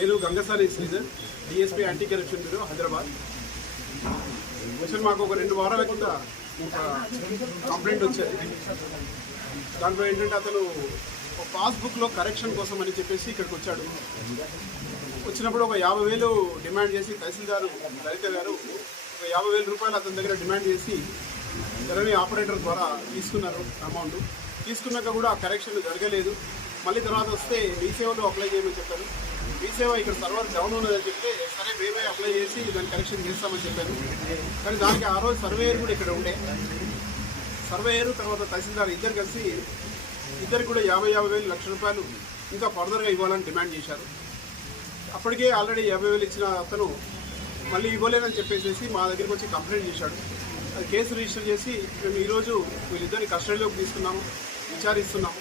నేను Gangasani Sridhar, DSP anti corruption bureau Hyderabad. అసలు మాకు ఒక 2 వారాల కింద ఒక కంప్లైంట్ వచ్చేది. దాంట్లో ఏంటంటే అతను పాస్బుక్లో కరెక్షన్ కోసం అని చెప్పేసి ఇక్కడికి వచ్చాడు. వచ్చినప్పుడు ఒక 50,000 డిమాండ్ చేసి తహసీల్దారు లలిత గారు ఒక 50,000 రూపాయలు అతని దగ్గర డిమాండ్ చేసి రెవెన్యూ ఆపరేటర్ ద్వారా తీసుకున్నారు అమౌంట్. తీసుకున్నాక కూడా ఆ కరెక్షన్ జరగలేదు. మళ్ళీ తర్వాత వస్తే మీ సేవలో అప్లై చేయమని చెప్పారు. మీ సేవ ఇక్కడ సర్వర్ డౌన్ ఉన్నదని చెప్తే సరే మేమే అప్లై చేసి దాన్ని కరెక్షన్ చేస్తామని చెప్పారు. కానీ దానికి ఆ రోజు సర్వేయర్ కూడా ఇక్కడ ఉండే. సర్వేయర్ తర్వాత తహసీల్దార్ ఇద్దరు కలిసి ఇద్దరికి కూడా 50,000 లక్ష రూపాయలు ఇంకా ఫర్దర్గా ఇవ్వాలని డిమాండ్ చేశారు. అప్పటికే ఆల్రెడీ 50,000 ఇచ్చిన అతను మళ్ళీ ఇవ్వలేదని చెప్పేసి మా దగ్గరికి వచ్చి కంప్లైంట్ చేశాడు. అది కేసు రిజిస్టర్ చేసి మేము ఈరోజు వీళ్ళిద్దరిని కస్టడీలోకి తీసుకున్నాము, విచారిస్తున్నాము.